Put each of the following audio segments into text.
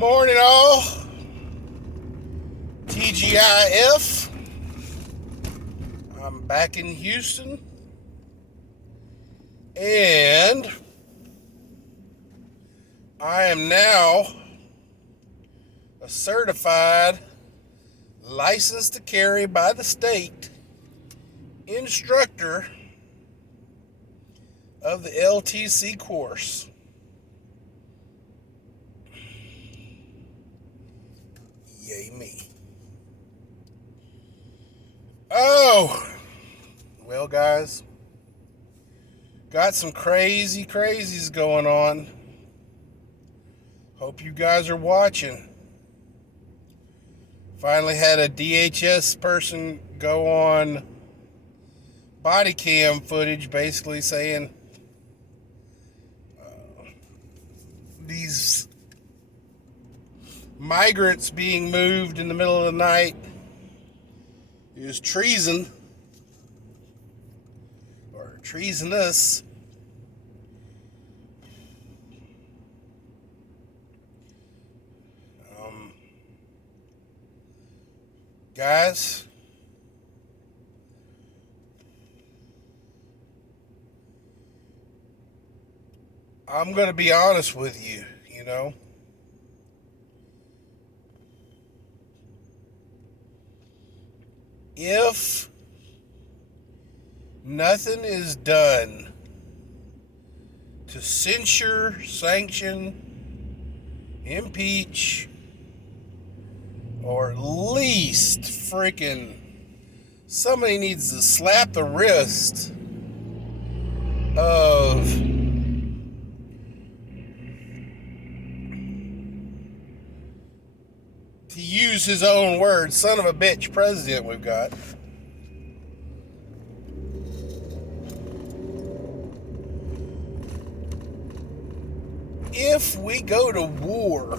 Morning, all. TGIF. I'm back in Houston. And I am now a certified, licensed to carry by the state instructor of the LTC course. Yay me. Oh, well, guys, got some crazies going on. Hope you guys are watching. Finally had a DHS person go on body cam footage basically saying these migrants being moved in the middle of the night is treason or treasonous. Guys, I'm going to be honest with you, if nothing is done to censure, sanction, impeach, or at least freaking somebody needs to slap the wrist of to use his own words, son of a bitch president we've got. If we go to war,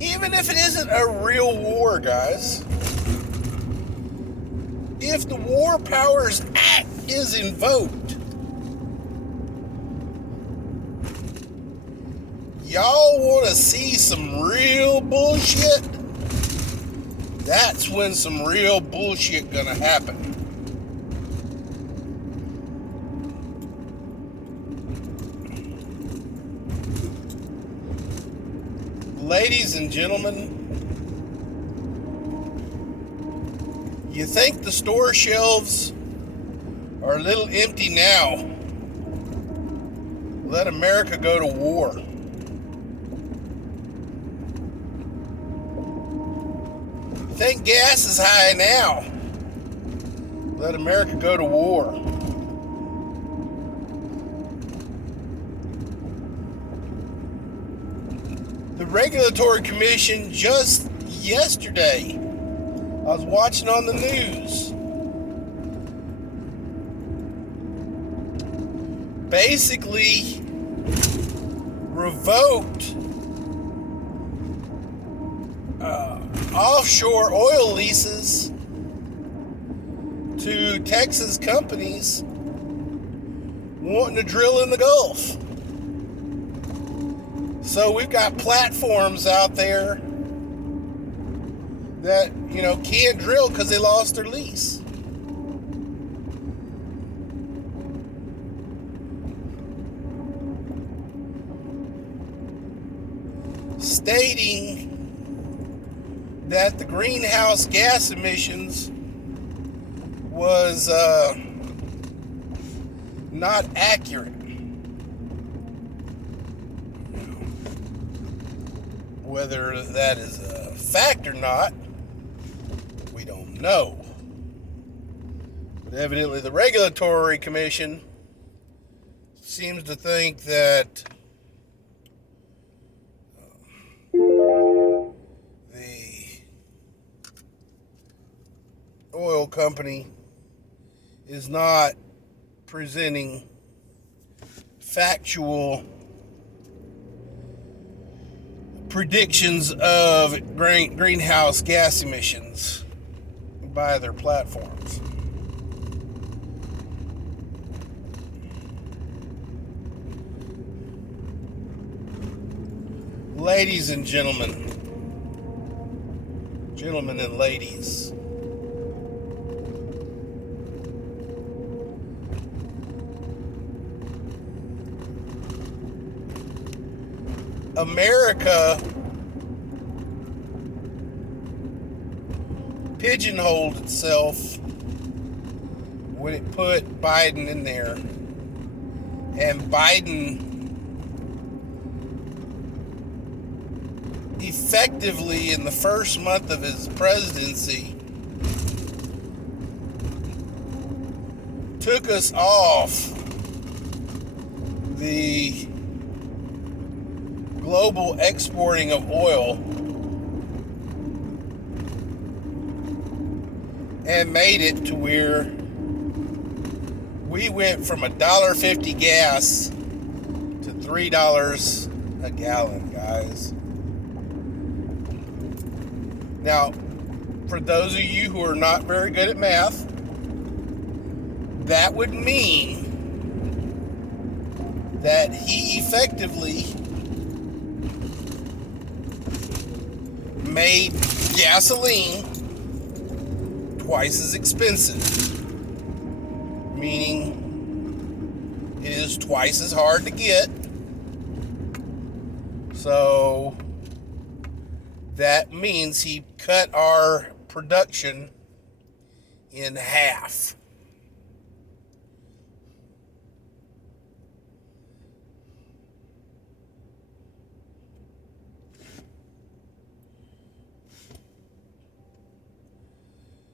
even if it isn't a real war, guys, if the War Powers Act is invoked, y'all want to see some real bullshit? That's when some real bullshit gonna happen. Ladies and gentlemen, you think the store shelves are a little empty now? Let America go to war. Think gas is high now? Let America go to war. The Regulatory Commission just yesterday, I was watching on the news, basically revoked offshore oil leases to Texas companies wanting to drill in the Gulf. So we've got platforms out there that, can't drill because they lost their lease. Stating that the greenhouse gas emissions was not accurate. Whether that is a fact or not, we don't know. But evidently the Regulatory Commission seems to think that the oil company is not presenting factual predictions of greenhouse gas emissions by their platforms. Ladies and gentlemen, gentlemen and ladies, America pigeonholed itself when it put Biden in there. And Biden effectively, in the first month of his presidency, took us off the global exporting of oil and made it to where we went from $1.50 gas to $3 a gallon, guys. Now, for those of you who are not very good at math, that would mean that he effectively made gasoline twice as expensive, meaning it is twice as hard to get. So that means he cut our production in half.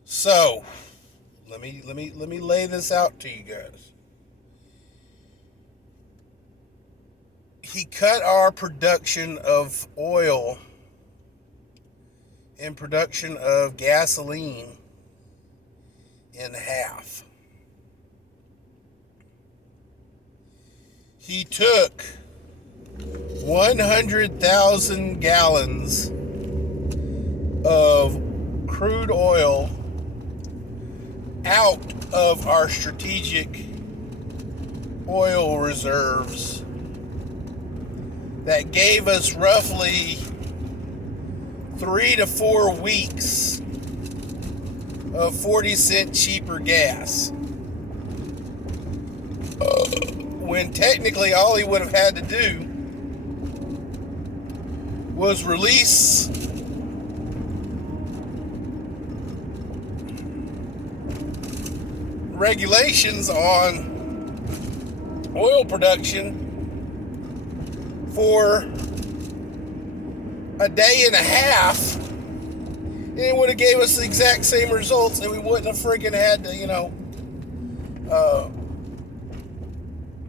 So let me lay this out to you guys. He cut our production of oil and production of gasoline in half. He took 100,000 gallons of crude oil out of our strategic oil reserves that gave us roughly 3 to 4 weeks of 40-cent cheaper gas. When technically all he would have had to do was release regulations on oil production for a day and a half, and it would have gave us the exact same results, and we wouldn't have freaking had to,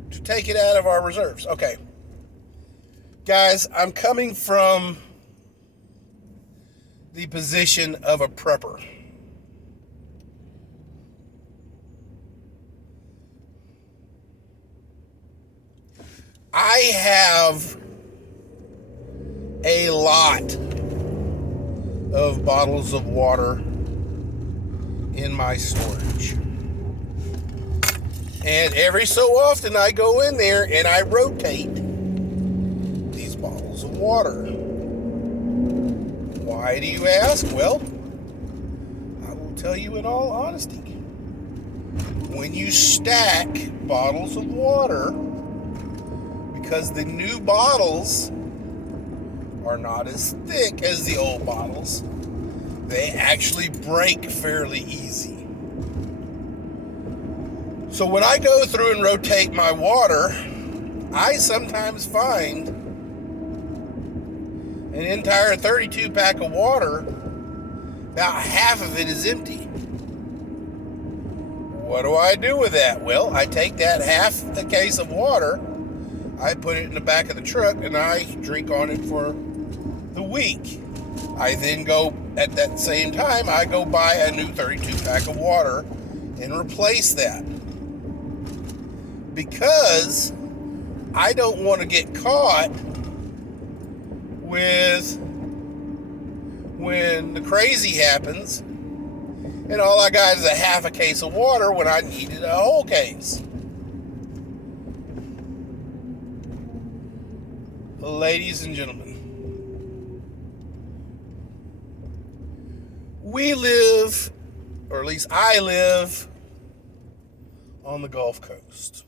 to take it out of our reserves. Okay. Guys, I'm coming from the position of a prepper. I have a lot of bottles of water in my storage. And every so often I go in there and I rotate these bottles of water. Why do you ask? Well, I will tell you in all honesty. When you stack bottles of water, because the new bottles are not as thick as the old bottles, they actually break fairly easy. So when I go through and rotate my water, I sometimes find an entire 32 pack of water, about half of it is empty. What do I do with that? Well, I take that half a case of water, I put it in the back of the truck, and I drink on it for the week. I then go, at that same time, I go buy a new 32 pack of water and replace that. Because I don't want to get caught with when the crazy happens and all I got is a half a case of water when I needed a whole case. Ladies and gentlemen, We live, or at least I live, on the Gulf Coast.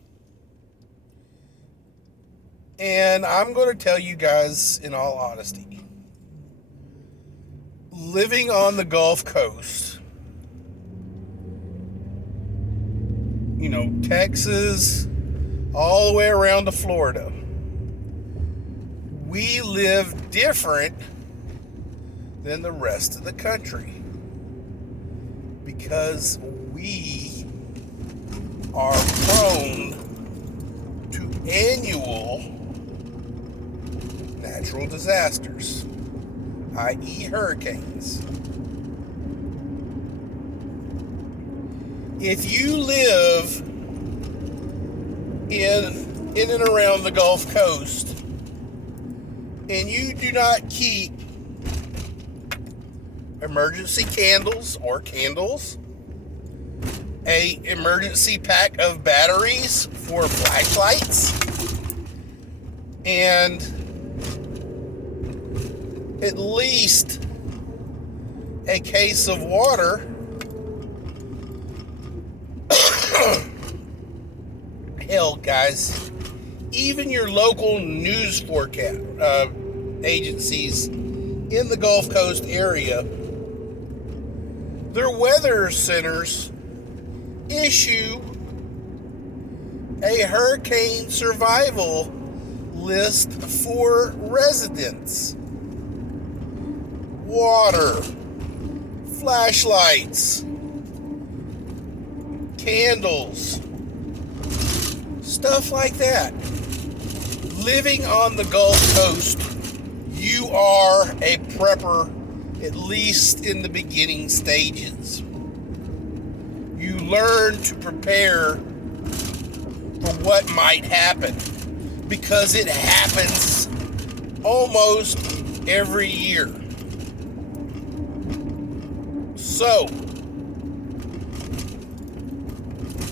And I'm going to tell you guys in all honesty, living on the Gulf Coast, you know, Texas, all the way around to Florida, we live different than the rest of the country because we are prone to annual natural disasters, i.e. hurricanes. If you live in and around the Gulf Coast and you do not keep emergency candles or candles, a emergency pack of batteries for flashlights, and at least a case of water, hell, guys, even your local news forecast agencies in the Gulf Coast area, their weather centers issue a hurricane survival list for residents. Water, flashlights, candles, stuff like that. Living on the Gulf Coast, you are a prepper, at least in the beginning stages. You learn to prepare for what might happen because it happens almost every year. So,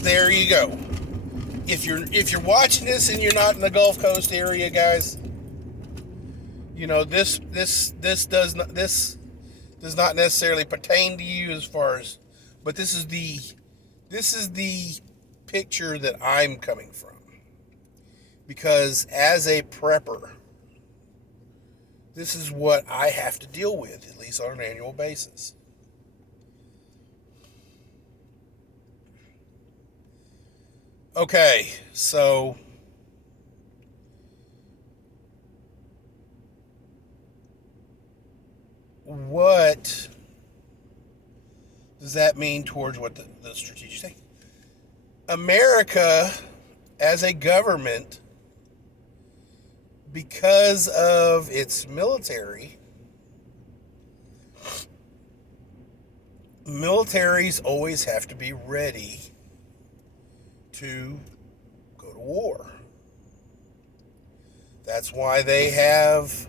there you go. If you're watching this and you're not in the Gulf Coast area, guys, you know this does not necessarily pertain to you as far as, but this is the picture that I'm coming from, because as a prepper, this is what I have to deal with, at least on an annual basis. Okay, so what does that mean towards what the strategic thing? America, as a government, because of its military, militaries always have to be ready to go to war. That's why they have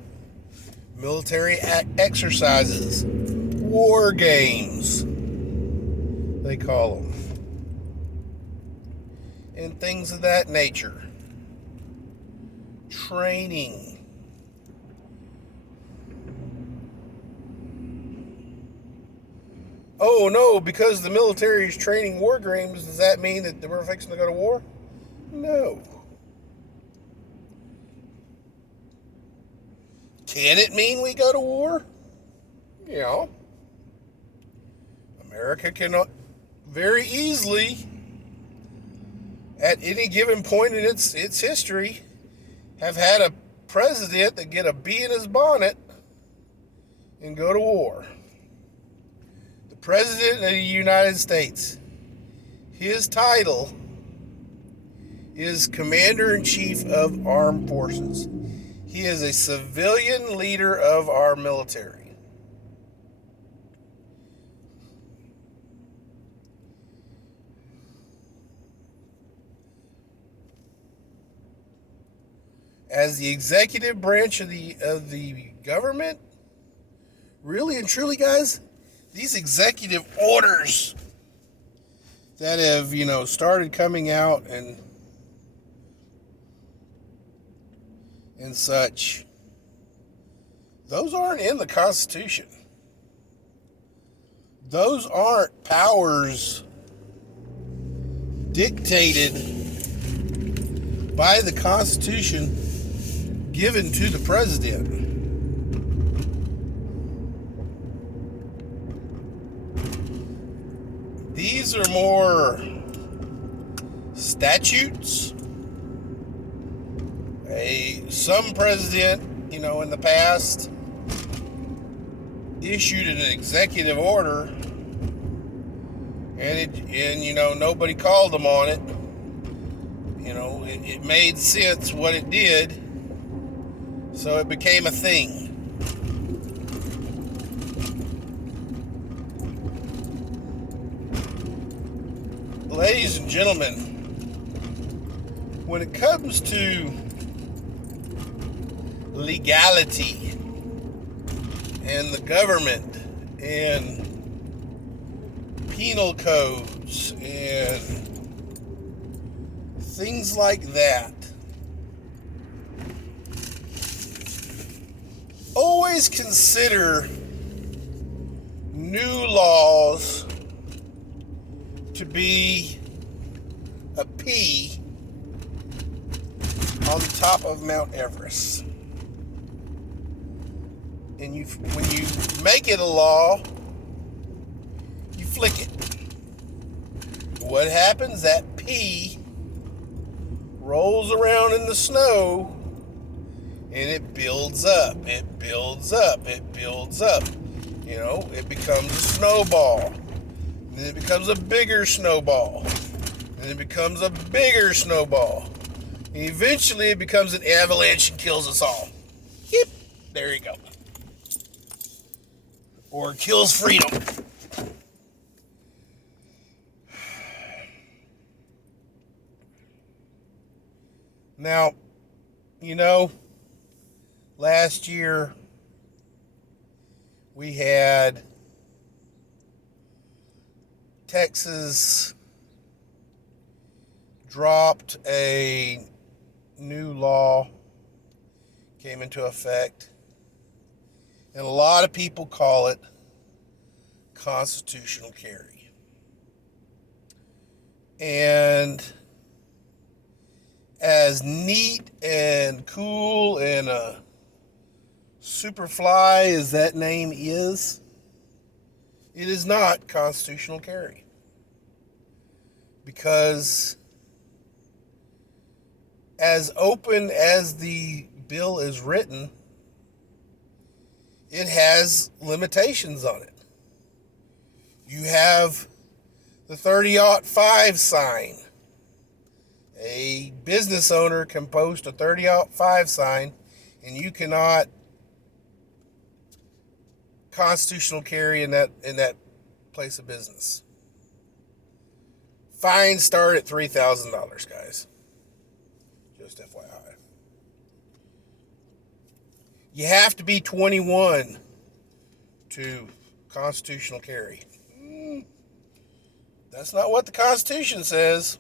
military exercises, war games, they call them, and things of that nature. Training. Oh no, because the military is training war games, does that mean that we're fixing to go to war? No. Can it mean we go to war? Yeah. America can very easily, at any given point in its history, have had a president that get a bee in his bonnet and go to war. The President of the United States, his title is Commander-in-Chief of Armed Forces. He is a civilian leader of our military. As the executive branch of the government, really and truly, guys, these executive orders that have, started coming out and such, those aren't in the Constitution. those aren't powers dictated by the Constitution given to the president. These are more statutes. Some president, in the past issued an executive order, and nobody called them on it. It made sense what it did, so it became a thing. Ladies and gentlemen, when it comes to legality and the government and penal codes and things like that, always consider new laws to be a P on the top of Mount Everest. And when you make it a law, you flick it. What happens? That P rolls around in the snow, and it builds up. It builds up. It builds up. It becomes a snowball. And then it becomes a bigger snowball. And it becomes a bigger snowball. And eventually it becomes an avalanche and kills us all. Yep. There you go. Or kills freedom. Now, last year we had Texas dropped a new law, came into effect, and a lot of people call it constitutional carry. And as neat and cool and super fly as that name is, it is not constitutional carry. Because as open as the bill is written, it has limitations on it. You have the 30-05 sign. A business owner can post a 30-05 sign, and you cannot constitutional carry in that place of business. Fines start at $3,000, guys. Just FYI. You have to be 21 to constitutional carry. That's not what the Constitution says.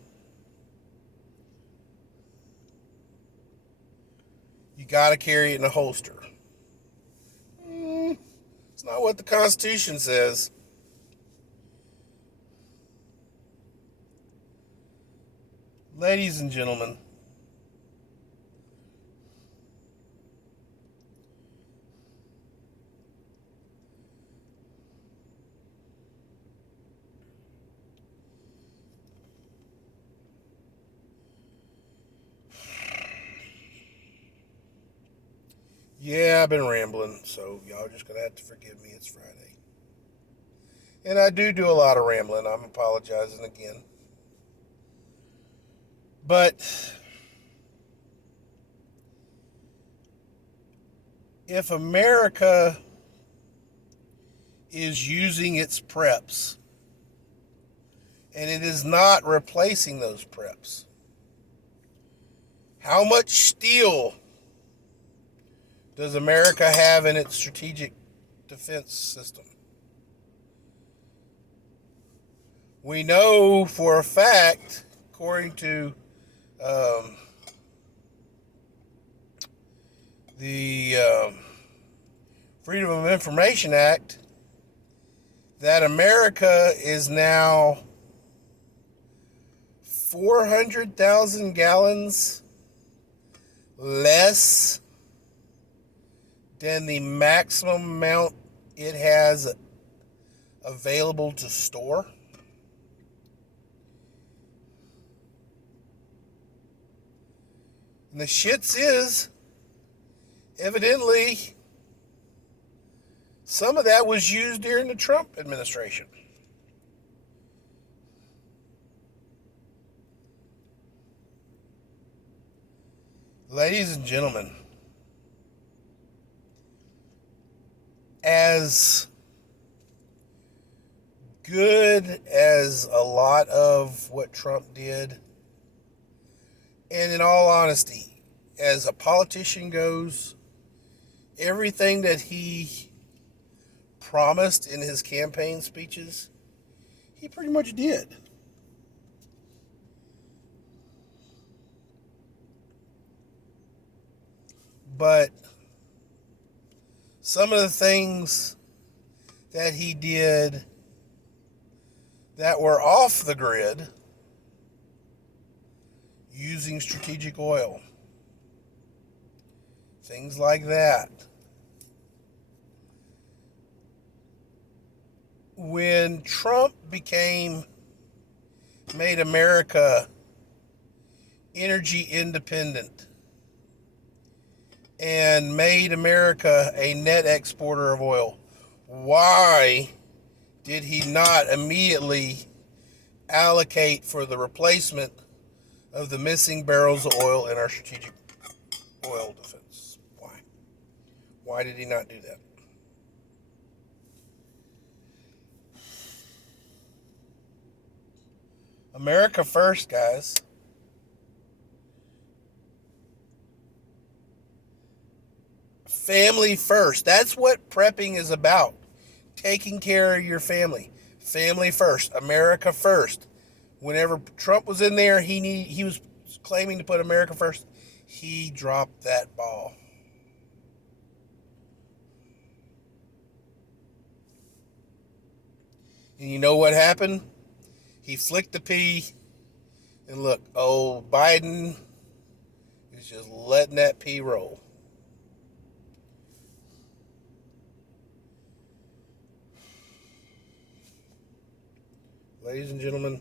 You got to carry it in a holster. It's not what the Constitution says. Ladies and gentlemen, yeah, I've been rambling, so y'all just gonna have to forgive me. It's Friday. And I do a lot of rambling. I'm apologizing again. But if America is using its preps, and it is not replacing those preps, how much steel does America have in its strategic defense system? We know for a fact, according to the Freedom of Information Act, that America is now 400,000 gallons less than the maximum amount it has available to store. And the shits is, evidently, some of that was used during the Trump administration. Ladies and gentlemen, as good as a lot of what Trump did, and in all honesty, as a politician goes, everything that he promised in his campaign speeches, he pretty much did. But some of the things that he did that were off the grid, using strategic oil, things like that. When Trump made America energy independent and made America a net exporter of oil, why did he not immediately allocate for the replacement of the missing barrels of oil in our strategic oil defense? Why? Why did he not do that? America first, guys. Family first. That's what prepping is about. Taking care of your family. Family first. America first. Whenever Trump was in there, he was claiming to put America first. He dropped that ball. And you know what happened? He flicked the pea, and look, old Biden is just letting that pea roll. Ladies and gentlemen,